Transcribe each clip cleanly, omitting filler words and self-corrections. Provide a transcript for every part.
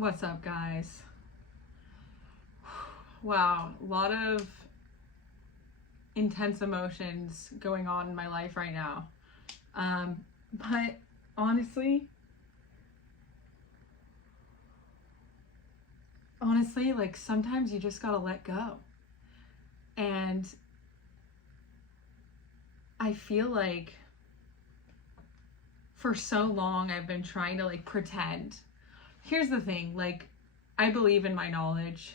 What's up, guys? Wow, a lot of intense emotions going on in my life right now. But honestly, like sometimes you just gotta let go. And I feel like for so long I've been trying to like pretend. Here's the thing, like I believe in my knowledge,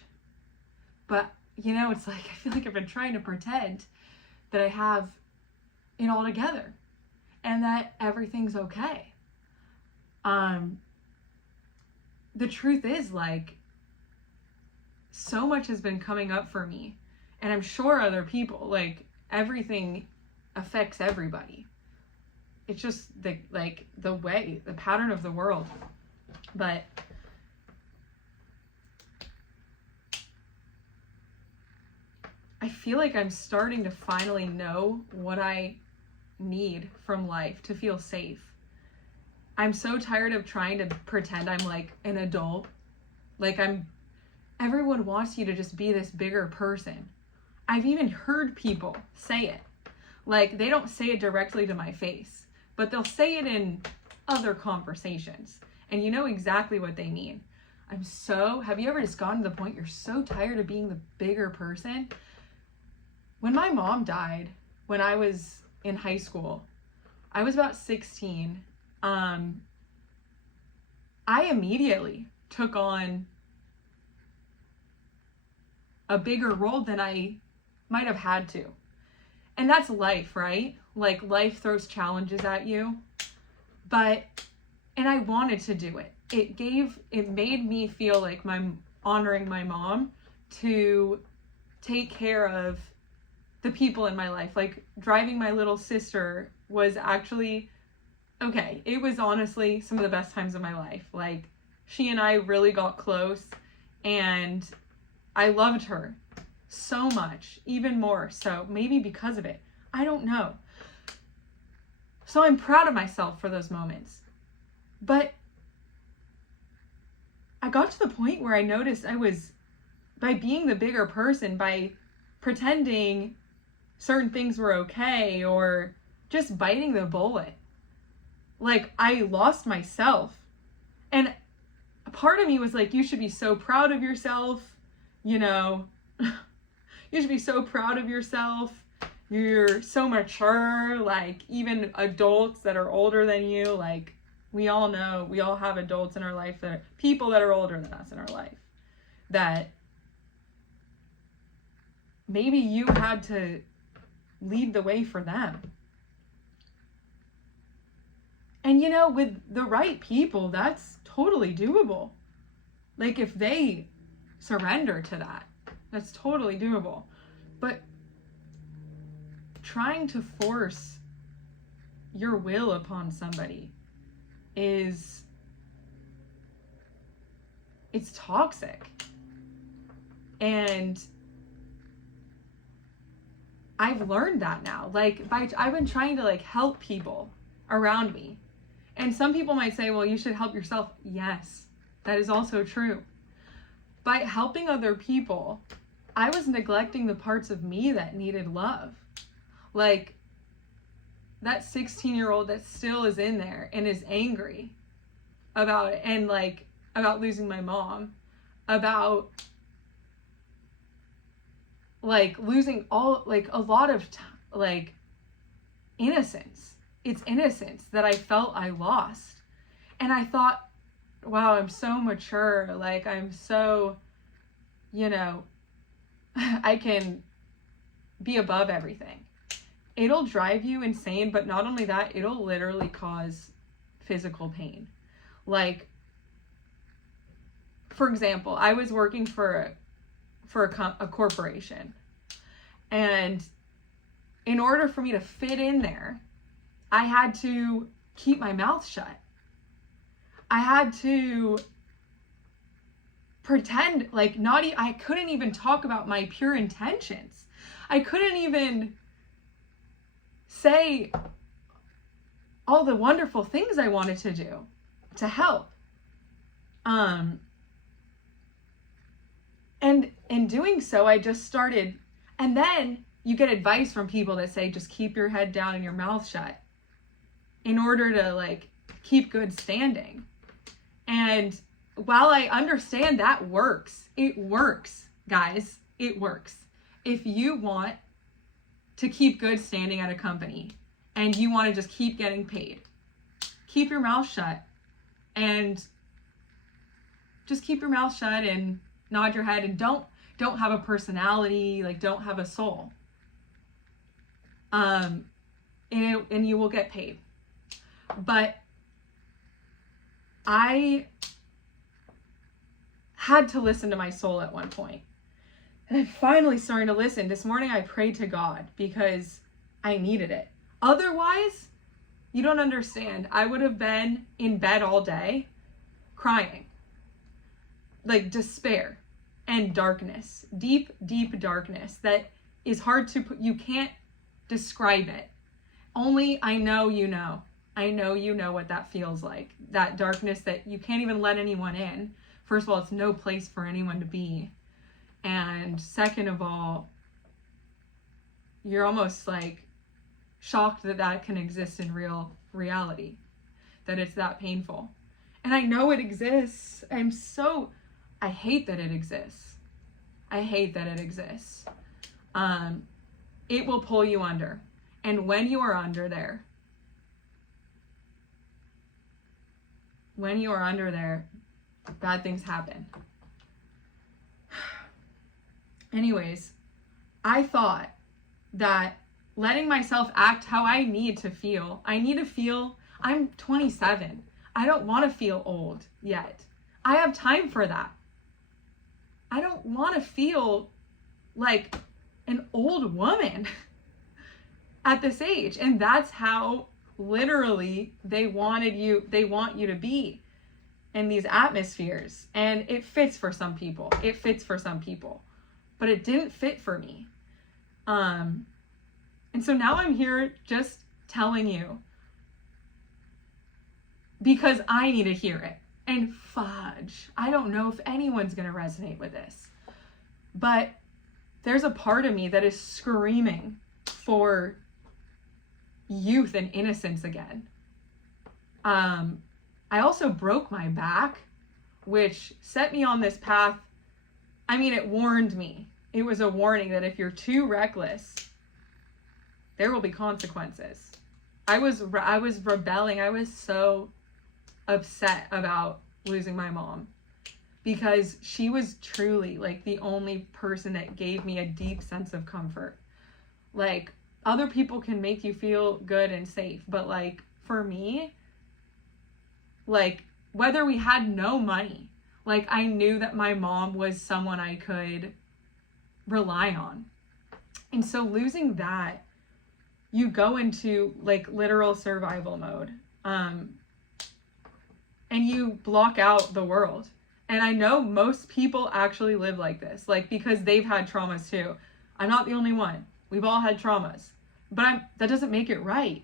but it's like I feel like I've been trying to pretend that I have it all together and that everything's okay. The truth is, like, so much has been coming up for me, and I'm sure other people, like, everything affects everybody. It's just the pattern of the world. But I feel like I'm starting to finally know what I need from life to feel safe. I'm so tired of trying to pretend I'm like an adult. Like everyone wants you to just be this bigger person. I've even heard people say it. Like they don't say it directly to my face, but they'll say it in other conversations. And you know exactly what they mean. Have you ever just gotten to the point you're so tired of being the bigger person? When my mom died, when I was in high school, I was about 16. I immediately took on a bigger role than I might have had to. And that's life, right? Like life throws challenges at you. And I wanted to do it. It made me feel like I'm honoring my mom to take care of the people in my life. Like driving my little sister was actually okay. It was honestly some of the best times of my life. Like she and I really got close and I loved her so much, even more so, maybe because of it. I don't know. So I'm proud of myself for those moments. But I got to the point where I noticed by being the bigger person, by pretending certain things were okay or just biting the bullet, like I lost myself. And a part of me was like, you should be so proud of yourself, you should be so proud of yourself. You're so mature. Like even adults that are older than you, like we all know, we all have adults in our life that are people that are older than us in our life that maybe you had to lead the way for them. And with the right people, that's totally doable. Like if they surrender to that, that's totally doable. But trying to force your will upon somebody it's toxic. And I've learned that now. Like I've been trying to like help people around me. And some people might say, well, you should help yourself. Yes, that is also true. By helping other people, I was neglecting the parts of me that needed love. Like that 16-year-old that still is in there and is angry about it, and like about losing my mom, about like losing all, like a lot of like innocence. It's innocence that I felt I lost. And I thought, wow, I'm so mature. Like I'm so, I can be above everything. It'll drive you insane, but not only that, it'll literally cause physical pain. Like, for example, I was working for a corporation, and in order for me to fit in there, I had to keep my mouth shut. I had to pretend like I couldn't even talk about my pure intentions. I couldn't even say all the wonderful things I wanted to do to help. And in doing so, I just started, and then you get advice from people that say, just keep your head down and your mouth shut in order to like keep good standing. And while I understand that works, it works, guys, it works. If you want to keep good standing at a company and you want to just keep getting paid, keep your mouth shut and just keep your mouth shut and nod your head and don't have a personality, like don't have a soul. And you will get paid. But I had to listen to my soul at one point. And I'm finally starting to listen. This morning I prayed to God because I needed it. Otherwise, you don't understand. I would have been in bed all day crying. Like despair and darkness. Deep, deep darkness that is hard to put. You can't describe it. Only I know you know. I know you know what that feels like. That darkness that you can't even let anyone in. First of all, it's no place for anyone to be. And second of all, you're almost like shocked that that can exist in reality, that it's that painful. And I know it exists. I hate that it exists. I hate that it exists. It will pull you under. And when you are under there, bad things happen. Anyways, I thought that letting myself act how I need to feel, I'm 27. I don't want to feel old yet. I have time for that. I don't want to feel like an old woman at this age. And that's how literally they want you to be in these atmospheres. And it fits for some people. But it didn't fit for me. And so now I'm here just telling you because I need to hear it. And fudge, I don't know if anyone's going to resonate with this, but there's a part of me that is screaming for youth and innocence again. I also broke my back, which set me on this path. I mean, it warned me. It was a warning that if you're too reckless, there will be consequences. I was rebelling. I was so upset about losing my mom because she was truly like the only person that gave me a deep sense of comfort. Like, other people can make you feel good and safe, but like for me, like whether we had no money, like I knew that my mom was someone I could rely on. And so losing that, you go into like literal survival mode. And you block out the world. And I know most people actually live like this, like because they've had traumas too. I'm not the only one. We've all had traumas. But that doesn't make it right.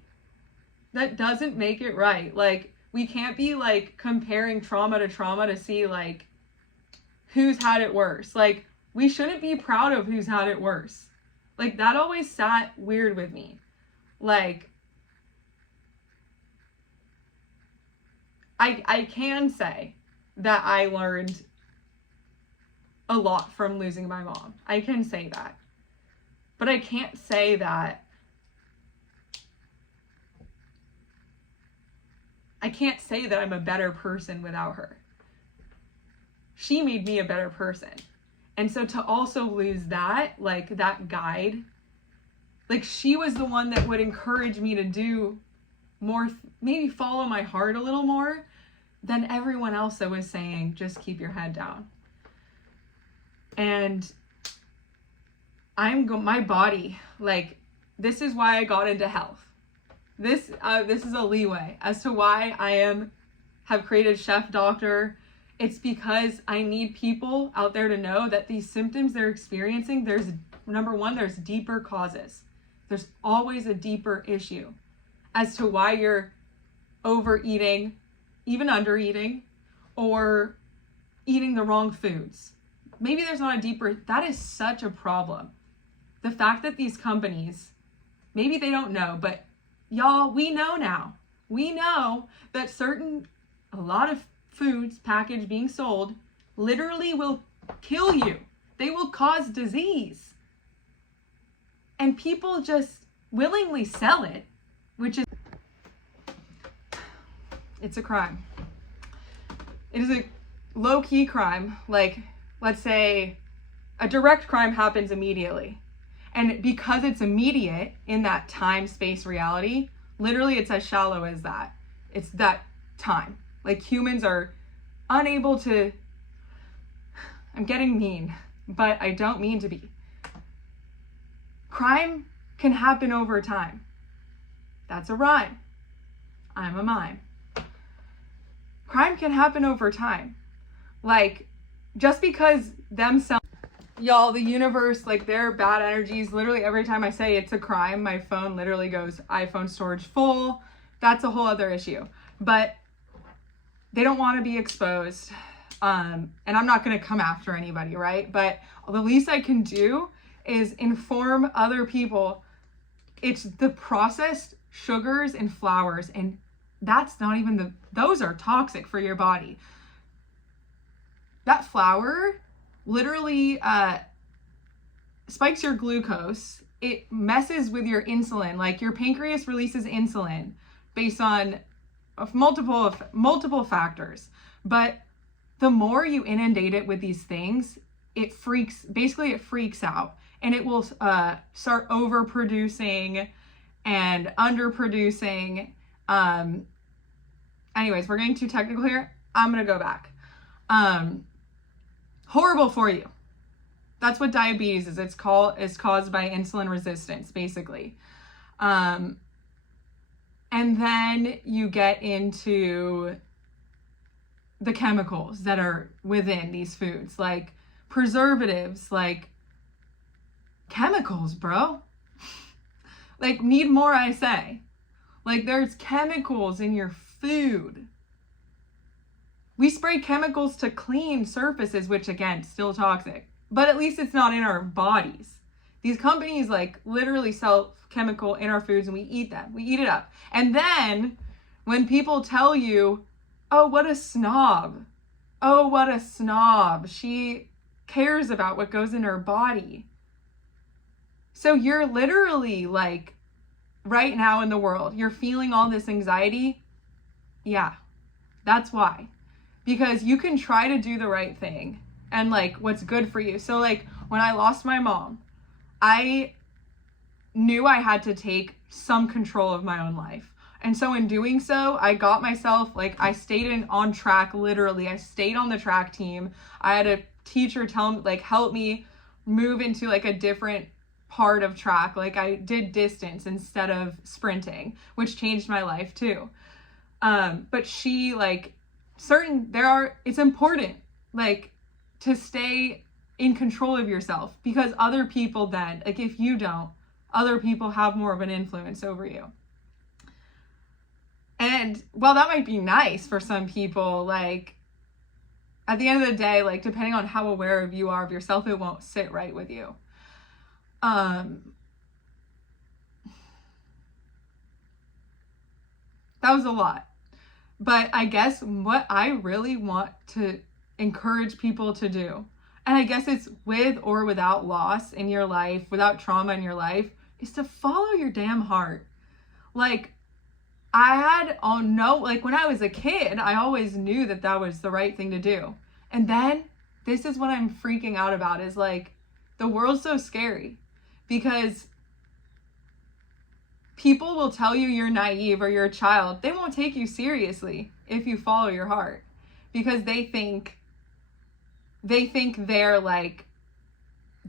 That doesn't make it right. Like, we can't be like comparing trauma to see like who's had it worse. Like, we shouldn't be proud of who's had it worse. Like, that always sat weird with me. Like, I can say that I learned a lot from losing my mom. I can say that. But I can't say that I'm a better person without her. She made me a better person. And so to also lose that, like that guide, like she was the one that would encourage me to do more, maybe follow my heart a little more than everyone else that was saying, just keep your head down. And my body, like, this is why I got into health. This is a leeway as to why I have created Chef Doctor. It's because I need people out there to know that these symptoms they're experiencing, there's deeper causes. There's always a deeper issue as to why you're overeating, even undereating, or eating the wrong foods. maybe there's not a deeper, that is such a problem. The fact that these companies, maybe they don't know, but y'all, we know now. We know that a lot of foods packaged being sold literally will kill you. They will cause disease. And people just willingly sell it, which is, it's a crime. It is a low-key crime. Like, let's say a direct crime happens immediately. And because it's immediate in that time-space reality, literally it's as shallow as that. It's that time. Like, humans are unable to, I'm getting mean, but I don't mean to be. Crime can happen over time. That's a rhyme. I'm a mime. Crime can happen over time. Like, just because themselves, y'all, the universe, like, their bad energies, literally every time I say it's a crime, my phone literally goes iPhone storage full. That's a whole other issue. But they don't want to be exposed. And I'm not going to come after anybody, right? But the least I can do is inform other people. It's the processed sugars and flours, and that's not even those are toxic for your body. That flour literally spikes your glucose. It messes with your insulin. Like, your pancreas releases insulin based on multiple factors. But the more you inundate it with these things, it freaks out, and it will start overproducing and underproducing. Anyways, we're getting too technical here. I'm gonna go back. Horrible for you. That's what diabetes is. It's caused by insulin resistance, basically. And then you get into the chemicals that are within these foods, like preservatives, like chemicals, bro. Like, need more, I say. Like, there's chemicals in your food. We spray chemicals to clean surfaces, which, again, still toxic. But at least it's not in our bodies. These companies, like, literally sell chemical in our foods, and we eat them. We eat it up. And then when people tell you, oh, what a snob. Oh, what a snob. She cares about what goes in her body. So you're literally, like, right now in the world, you're feeling all this anxiety. Yeah, that's why. Because you can try to do the right thing and, like, what's good for you. So, like, when I lost my mom, I knew I had to take some control of my own life. And so in doing so, I got myself, like, I stayed on track, literally. I stayed on the track team. I had a teacher help me move into, like, a different part of track. Like, I did distance instead of sprinting, which changed my life too. But she, like, it's important, like, to stay in control of yourself, because other people then, like, if you don't, other people have more of an influence over you. And while that might be nice for some people, like, at the end of the day, like, depending on how aware you are of yourself, it won't sit right with you. That was a lot. But I guess what I really want to encourage people to do, and I guess it's with or without loss in your life, without trauma in your life, is to follow your damn heart. Like, when I was a kid, I always knew that was the right thing to do. And then, this is what I'm freaking out about, is, like, the world's so scary. Because people will tell you you're naive or you're a child. They won't take you seriously if you follow your heart. Because they think they're, like,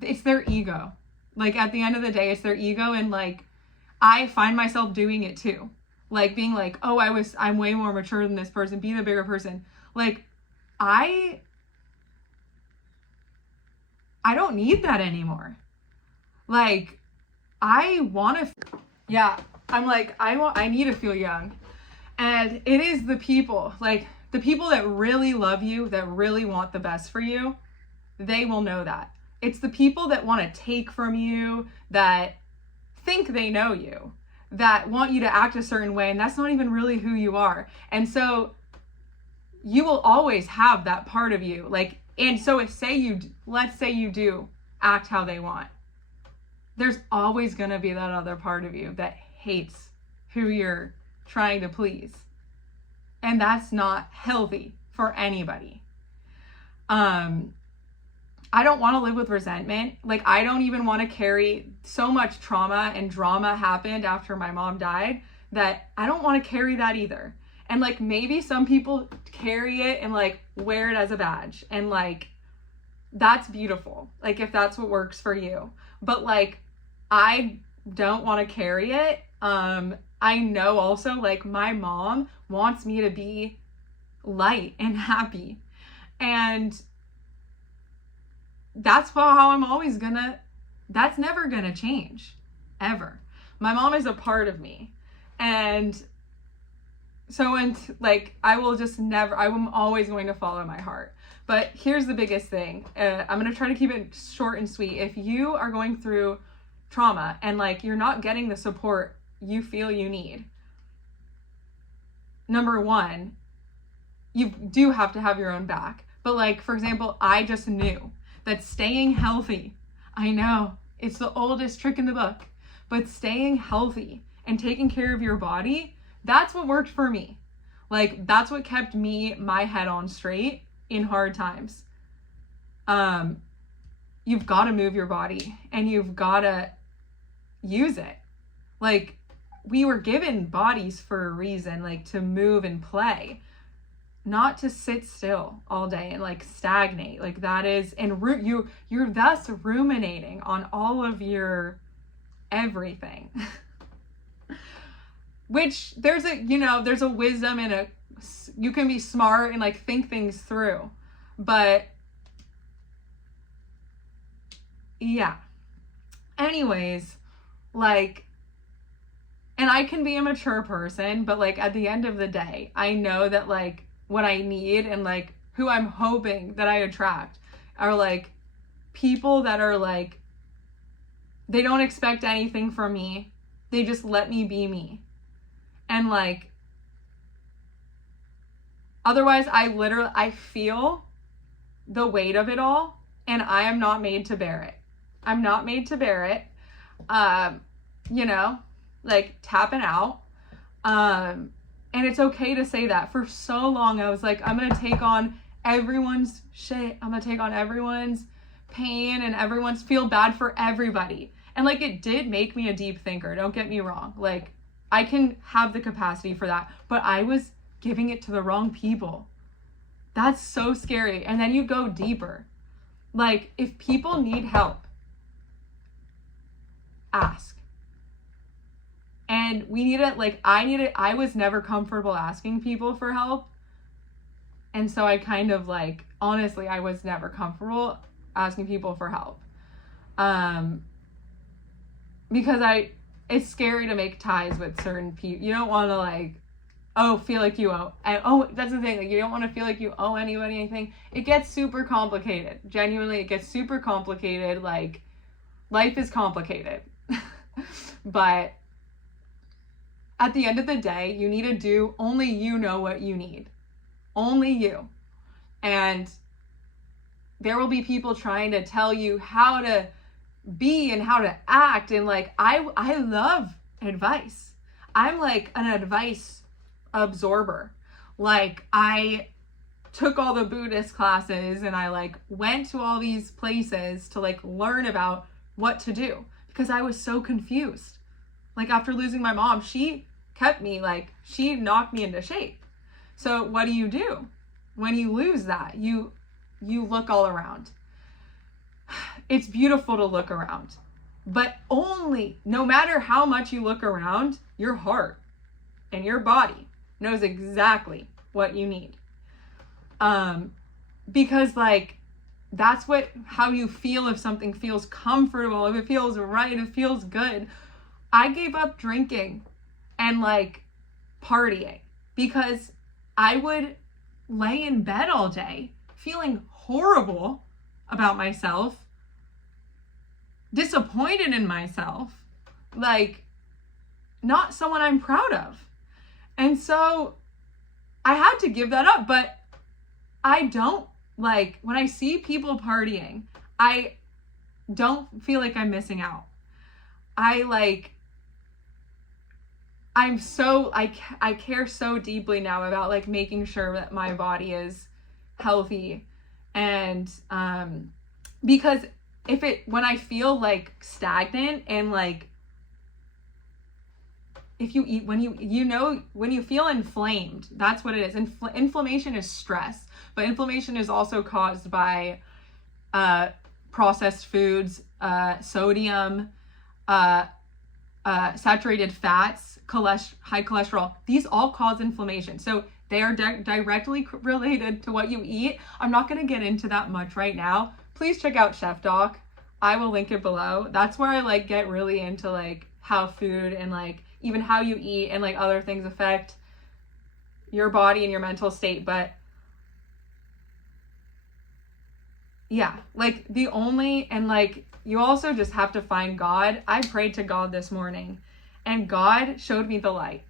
it's their ego. Like, at the end of the day, it's their ego. And, like, I find myself doing it too. Like, being like, oh, I'm way more mature than this person. Be the bigger person. Like, I don't need that anymore. Like, I want to, yeah, I'm like, I need to feel young. And it is the people, like, the people that really love you, that really want the best for you, they will know that. It's the people that want to take from you, that think they know you, that want you to act a certain way, and that's not even really who you are. And so you will always have that part of you. Like, and so let's say you do act how they want, there's always going to be that other part of you that hates who you're trying to please. And that's not healthy for anybody. I don't want to live with resentment. Like, I don't even want to carry so much trauma, and drama happened after my mom died, that I don't want to carry that either. And like, maybe some people carry it and like wear it as a badge, and like, that's beautiful. Like, if that's what works for you. But like, I don't want to carry it. I know also, like, my mom wants me to be light and happy. And that's how I'm always that's never gonna change, ever. My mom is a part of me. And so, I'm always going to follow my heart. But here's the biggest thing. I'm going to try to keep it short and sweet. If you are going through trauma and like, you're not getting the support you feel you need, number one, you do have to have your own back. But like, for example, I just knew that staying healthy, I know it's the oldest trick in the book, but staying healthy and taking care of your body, that's what worked for me. Like, that's what kept my head on straight in hard times. You've got to move your body, and you've got to use it. Like, we were given bodies for a reason, like to move and play, not to sit still all day and like stagnate. Like, that is, and you're thus ruminating on all of your everything. Which there's a wisdom in you can be smart and like think things through. But yeah. Anyways, like, and I can be a mature person, but like, at the end of the day, I know that like what I need and like who I'm hoping that I attract are like people that are like, they don't expect anything from me. They just let me be me. And like, otherwise I feel the weight of it all, and I am not made to bear it. I'm not made to bear it. Like, tapping out. And it's okay to say that. For so long, I was like, I'm going to take on everyone's shit. I'm going to take on everyone's pain and everyone's feel bad for everybody. And like, it did make me a deep thinker. Don't get me wrong. Like, I can have the capacity for that, but I was giving it to the wrong people. That's so scary. And then you go deeper. Like, if people need help, ask. And we need it. Like, I was never comfortable asking people for help. And so I kind of like, honestly, I was never comfortable asking people for help. Because it's scary to make ties with certain people. You don't want to like, feel like you owe. And that's the thing. Like, you don't want to feel like you owe anybody anything. It gets super complicated. Genuinely, it gets super complicated. Like, life is complicated. But at the end of the day, you need to do, only you know what you need. Only you. And there will be people trying to tell you how to be and how to act. And like, I love advice. I'm like an advice absorber. Like, I took all the Buddhist classes and I like went to all these places to like learn about what to do, because I was so confused. Like, after losing my mom, she kept me, like, she knocked me into shape. So what do? When you lose that, you look all around. It's beautiful to look around, but only, no matter how much you look around, your heart and your body knows exactly what you need. Because like, that's how you feel. If something feels comfortable, if it feels right, if it feels good. I gave up drinking and like partying because I would lay in bed all day feeling horrible about myself, disappointed in myself, like not someone I'm proud of. And so I had to give that up, but I don't like when I see people partying, I don't feel like I'm missing out. I care so deeply now about like making sure that my body is healthy. And because when I feel like stagnant and like, if you eat, when you feel inflamed, that's what it is. Inflammation is stress, but inflammation is also caused by processed foods, sodium, saturated fats, high cholesterol. These all cause inflammation. So they are directly related to what you eat. I'm not going to get into that much right now. Please check out Chef Doc. I will link it below. That's where I like get really into like how food and like even how you eat and like other things affect your body and your mental state. But yeah, like you also just have to find God. I prayed to God this morning and God showed me the light.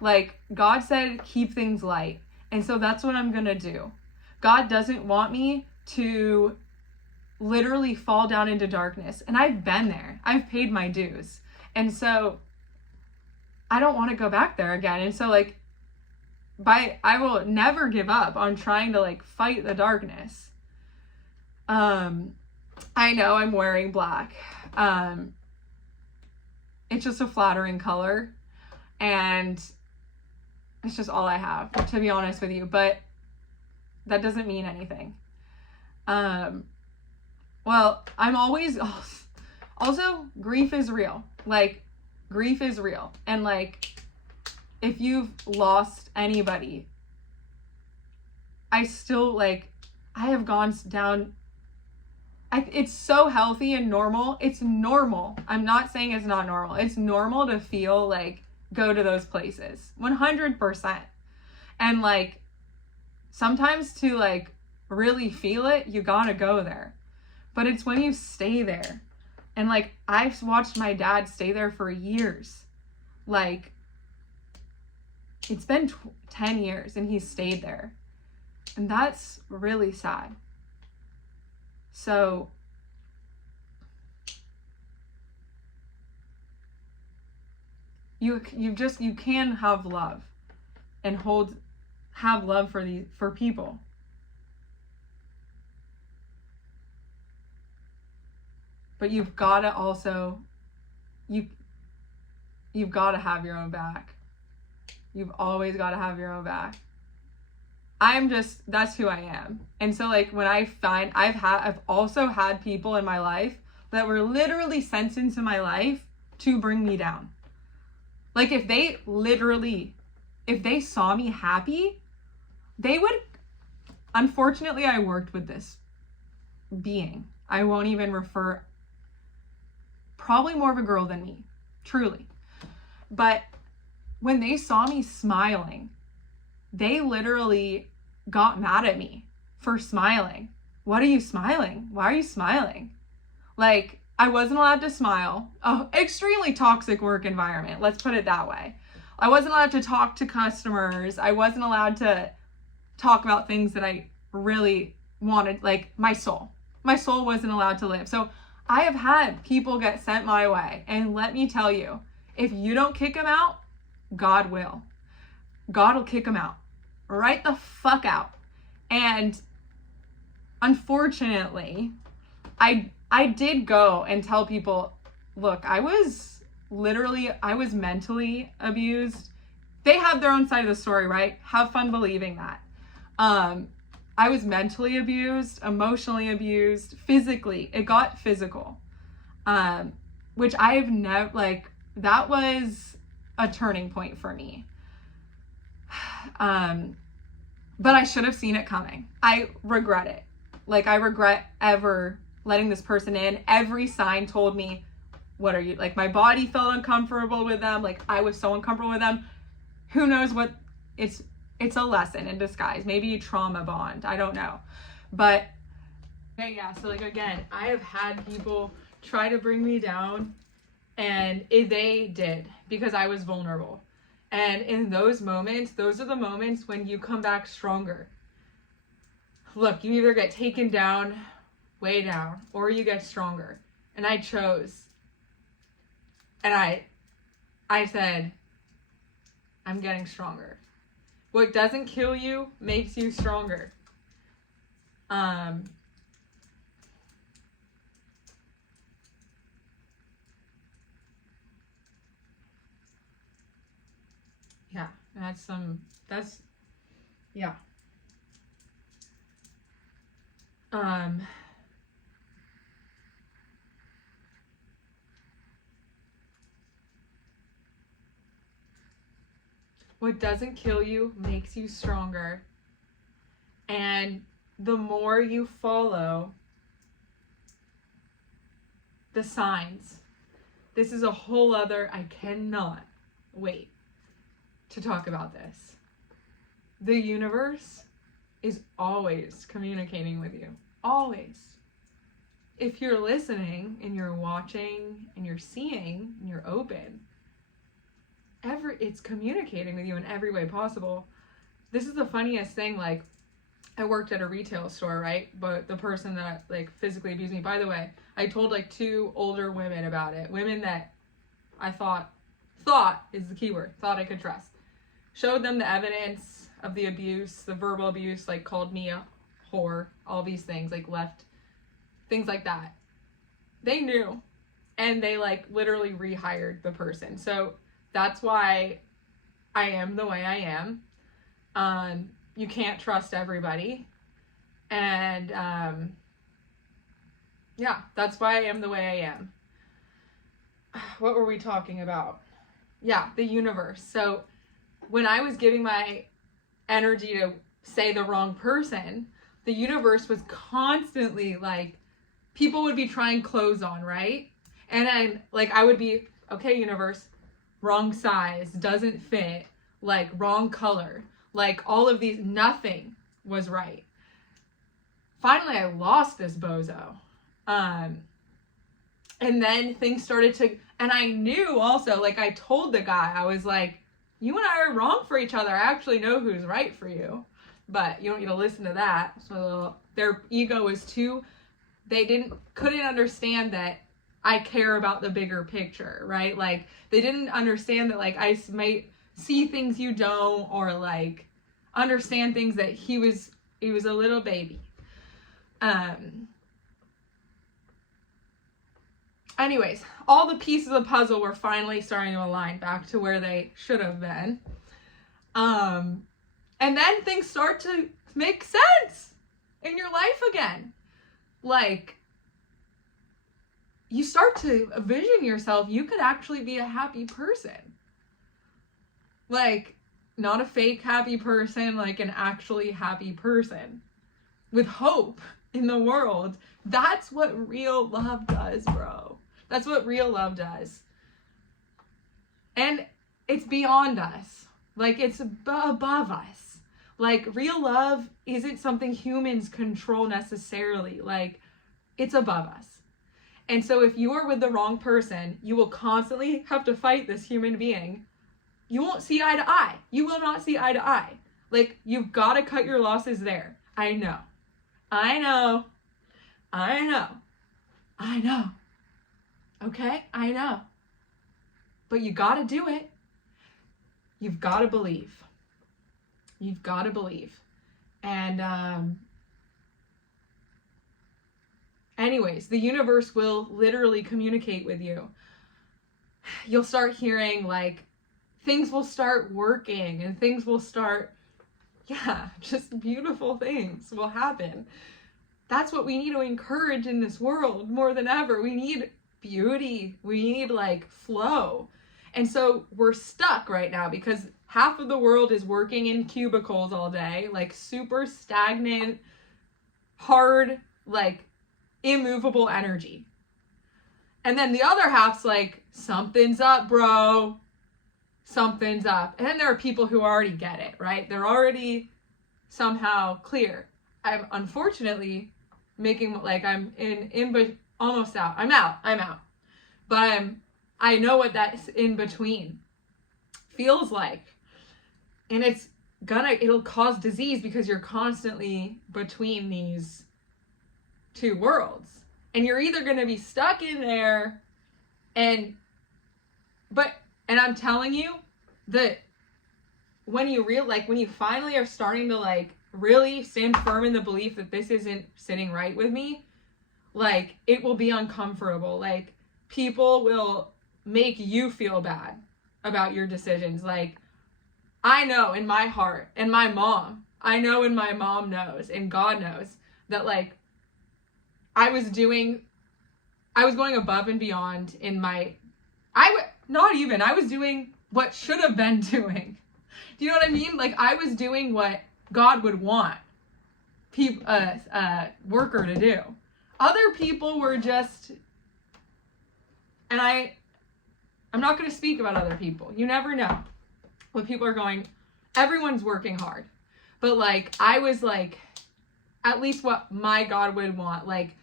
Like God said, keep things light. And so that's what I'm going to do. God doesn't want me to literally fall down into darkness. And I've been there. I've paid my dues. And so I don't want to go back there again. And so like I will never give up on trying to like fight the darkness. I know I'm wearing black. It's just a flattering color and it's just all I have, to be honest with you, but that doesn't mean anything. Well, I'm always also grief is real. Like grief is real. And like, if you've lost anybody, I still like, I have gone down. It's so healthy and normal. It's normal. I'm not saying it's not normal. It's normal to feel like go to those places 100%. And like, sometimes to like really feel it, you gotta go there. But it's when you stay there. And like, I've watched my dad stay there for years. Like, it's been 10 years and he's stayed there. And that's really sad. So, you can have love and have love for people. But you've got to also, you've got to have your own back. You've always got to have your own back. That's who I am. And so like when I've also had people in my life that were literally sent into my life to bring me down. Like if they saw me happy, they would, unfortunately I worked with this being. I won't even refer, probably more of a girl than me, truly. But when they saw me smiling, they literally got mad at me for smiling. What are you smiling? Why are you smiling? Like, I wasn't allowed to smile. Oh, extremely toxic work environment. Let's put it that way. I wasn't allowed to talk to customers. I wasn't allowed to talk about things that I really wanted, like my soul. My soul wasn't allowed to live. So I have had people get sent my way. And let me tell you, if you don't kick them out, God will. God will kick them out. Right the fuck out. And unfortunately, I did go and tell people, look, I was mentally abused. They have their own side of the story, right? Have fun believing that. I was mentally abused, emotionally abused, physically. It got physical. Which I've never, like, that was a turning point for me. But I should have seen it coming. I regret it. Like, I regret ever letting this person in. Every sign told me, what are you, like, my body felt uncomfortable with them. Like, I was so uncomfortable with them. Who knows what, it's a lesson in disguise. Maybe a trauma bond. I don't know. But Okay, yeah, so like again, I have had people try to bring me down, and they did, because I was vulnerable. And in those moments, those are the moments when you come back stronger. Look, you either get taken down, way down, or you get stronger. And I chose. And I said, I'm getting stronger. What doesn't kill you makes you stronger. Yeah, yeah. Um, what doesn't kill you makes you stronger. And the more you follow the signs, this is a whole other, I cannot wait to talk about this. The universe is always communicating with you. Always. If you're listening and you're watching and you're seeing and you're open, it's communicating with you in every way possible. This is the funniest thing. Like, I worked at a retail store, right? But the person that like physically abused me, by the way, I told like 2 older women about it. Women that I thought is the key word, thought I could trust. Showed them the evidence of the abuse, the verbal abuse, like called me a whore, all these things, like left, things like that. They knew, and they like literally rehired the person. So that's why I am the way I am. You can't trust everybody. And yeah, that's why I am the way I am. What were we talking about? Yeah, the universe. So when I was giving my energy to say the wrong person, the universe was constantly like, people would be trying clothes on, right? And then like I would be, okay, universe, wrong size, doesn't fit, like wrong color, like all of these, nothing was right. Finally, I lost this bozo. And then things started to, and I knew also, like I told the guy, I was like, you and I are wrong for each other. I actually know who's right for you, but you don't need to listen to that. So their ego was too, they couldn't understand that I care about the bigger picture, right? Like they didn't understand that like I might see things you don't, or like understand things that he was a little baby. Anyways, all the pieces of the puzzle were finally starting to align back to where they should have been. And then things start to make sense in your life again. Like, you start to envision yourself, you could actually be a happy person. Like, not a fake happy person, like an actually happy person with hope in the world. That's what real love does, bro. That's what real love does. And it's beyond us. Like, it's above us. Like, real love isn't something humans control necessarily. Like, it's above us. And so if you are with the wrong person, you will constantly have to fight this human being. You won't see eye to eye. You will not see eye to eye. Like, you've got to cut your losses there. I know. Okay? I know. But you got to do it. You've got to believe. You've got to believe. And anyways, the universe will literally communicate with you. You'll start hearing like things will start working, and things will start, just beautiful things will happen. That's what we need to encourage in this world more than ever. We need beauty. We need like flow. And so we're stuck right now because half of the world is working in cubicles all day, like super stagnant, hard, like immovable energy. And then the other half's like, something's up, bro. Something's up. And then there are people who already get it, right? They're already somehow clear. Unfortunately, making, like, I'm almost out. I'm out. But I know what that in between feels like. And it'll cause disease because you're constantly between these two worlds. And you're either going to be stuck in there and I'm telling you that when you finally are starting to, like, really stand firm in the belief that this isn't sitting right with me, like, it will be uncomfortable. Like, people will make you feel bad about your decisions. Like, I know in my heart, and my mom knows, and God knows, that, like, I was going above and beyond I was doing what should have been doing. Do you know what I mean? Like, I was doing what God would want worker to do. Other people were just, and I'm not going to speak about other people. You never know what people are going. Everyone's working hard. But, like, I was, like, at least what my God would want. Like,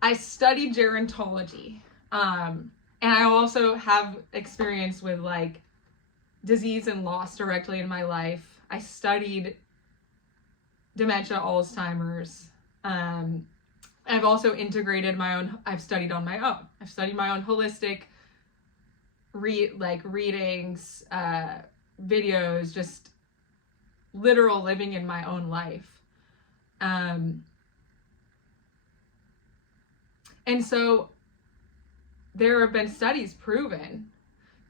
I studied gerontology. And I also have experience with, like, disease and loss directly in my life. I studied dementia, Alzheimer's. I've also integrated I've studied on my own. I've studied my own holistic readings, videos, just literal living in my own life. And so there have been studies proven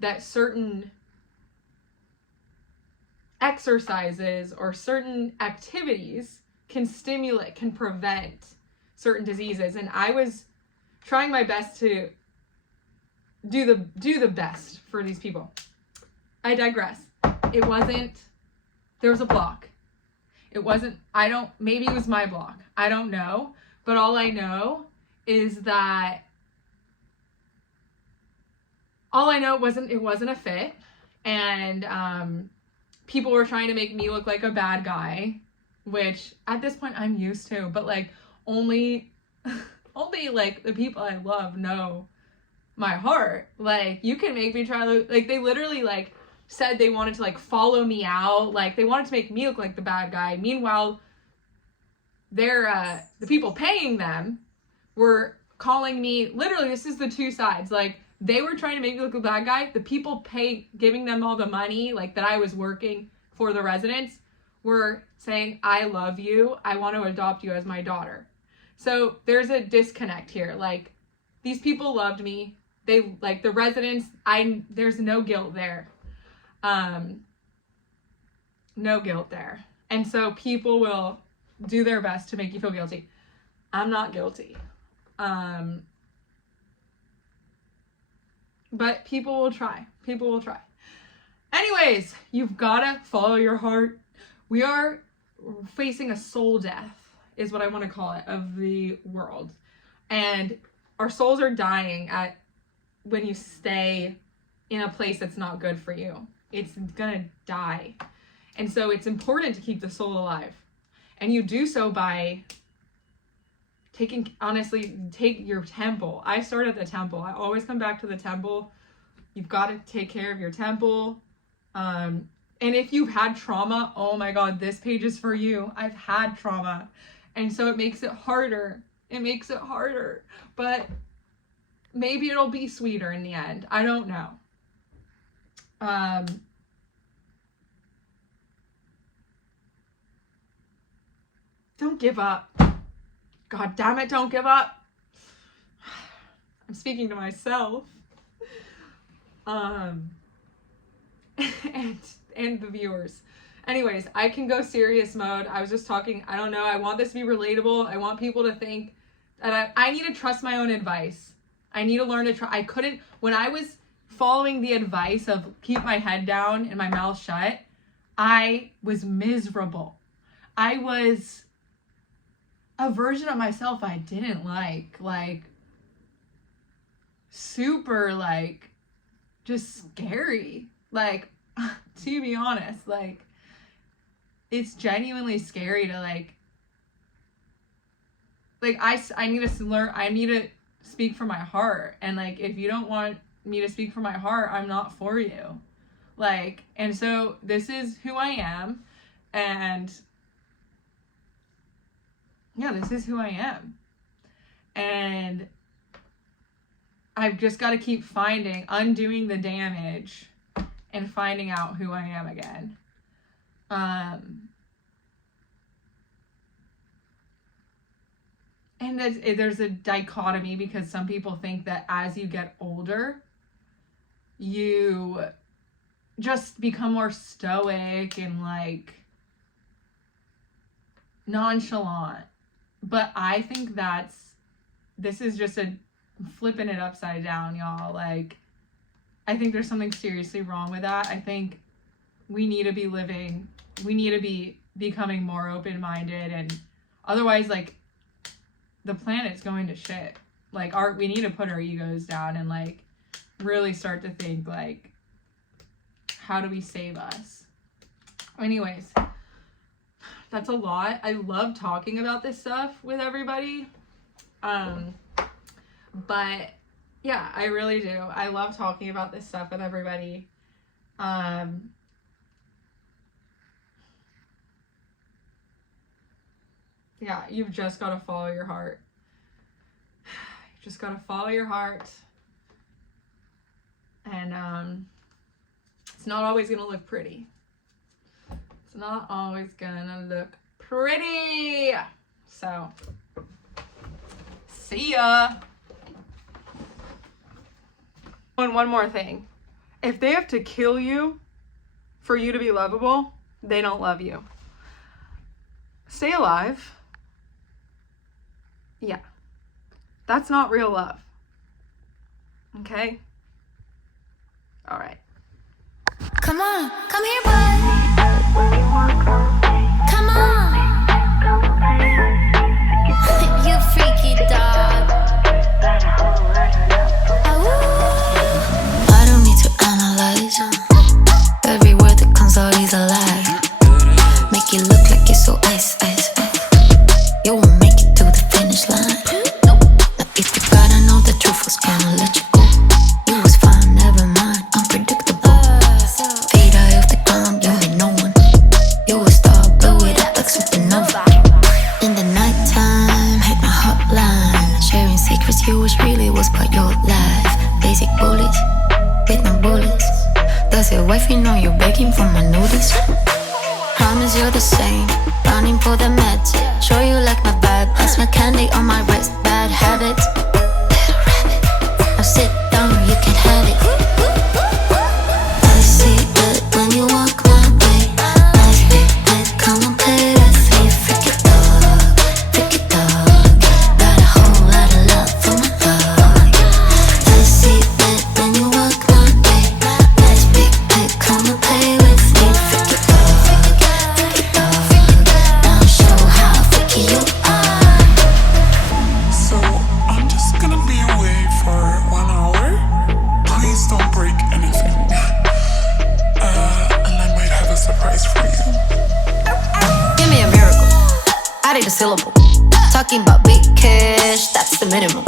that certain exercises or certain activities can prevent certain diseases. And I was trying my best to do the best for these people. I digress. There was a block. Maybe it was my block. I don't know. But all I know is that it wasn't a fit. And people were trying to make me look like a bad guy, which at this point I'm used to, but, like, only like the people I love know my heart. Like, you can make me try to, like, they literally, like, said they wanted to, like, follow me out. Like, they wanted to make me look like the bad guy. Meanwhile, the people paying them were calling me, literally, this is the two sides. Like, they were trying to make me look like the bad guy. The people giving them all the money, like, that I was working for the residents, were saying, I love you. I want to adopt you as my daughter. So there's a disconnect here. Like, these people loved me. They, like, the residents, there's no guilt there. No guilt there. And so people will do their best to make you feel guilty. I'm not guilty. But people will try. Anyways, you've got to follow your heart. We are facing a soul death, is what I want to call it, of the world. And our souls are dying when you stay in a place that's not good for you. It's gonna die. And so it's important to keep the soul alive. And you do so by take your temple. I start at the temple. I always come back to the temple. You've got to take care of your temple. And if you've had trauma, oh my God, this page is for you. I've had trauma. And so it makes it harder. But maybe it'll be sweeter in the end. I don't know. Don't give up. God damn it, don't give up. I'm speaking to myself. And the viewers. Anyways, I can go serious mode. I was just talking, I don't know, I want this to be relatable. I want people to think that I need to trust my own advice. I need to learn to try. When I was following the advice of keep my head down and my mouth shut, I was miserable. I was a version of myself I didn't like super, like, just scary. Like, to be honest, like, it's genuinely scary to, like, like, I need to learn, I need to speak from my heart. And like, if you don't want me to speak from my heart, I'm not for you. Like, and so this is who I am. And yeah, this is who I am. And I've just got to keep undoing the damage and finding out who I am again. And there's a dichotomy, because some people think that as you get older, you just become more stoic and like nonchalant. But I think this is just flipping it upside down, y'all. Like, I think there's something seriously wrong with that. I think we need to be becoming more open-minded, and otherwise, like, the planet's going to shit. Like, we need to put our egos down and like really start to think like, how do we save us? Anyways, that's a lot. I love talking about this stuff with everybody. But yeah, I really do. I love talking about this stuff with everybody. Yeah, you've just got to follow your heart. You just got to follow your heart. And it's not always going to look pretty. It's not always going to look pretty. So, see ya. And one more thing. If they have to kill you for you to be lovable, they don't love you. Stay alive. Yeah. That's not real love. Okay? All right. Come on, come here, boy. Come on. You freaky dog. I don't need to analyze. Every word that comes out is a lie. Make it look like it's so ice, ice, ice. You won't make it to the finish line. Now if you gotta know the truth, was gonna let you go. You was fine, never mind, unpredictable. Fade eye off the ground, you ain't no one. You a star, blow it up like supernova. In the nighttime, hit my hotline. Sharing secrets, you was part your life. Basic bullets, with no bullets. Does your wifey know you're begging for my notice? Promise you're the same, running for the meds. Sure you like my vibe, pass my candy on my wrist. Bad habits, little rabbit. Now sit down, you can have it. I see it when you walk my way. Nice big head, come and play with me. Freaky dog, freaky dog. Got a whole lot of love for my dog. I see it when you walk my way. Nice big head, come and play with me. Freaky dog, freaky dog. Now show how freaky you are. So I'm just gonna be away for 1 hour. Please don't break anything. And I might have a surprise for you. Give me a miracle. I need a syllable. Talking about big cash, that's the minimum.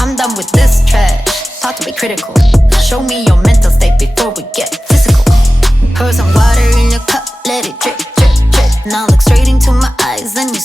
I'm done with this trash. Thought to be critical. Show me your mental state before we get physical. Pour some water in your cup, let it drip, drip, drip. Now look straight into my eyes, then you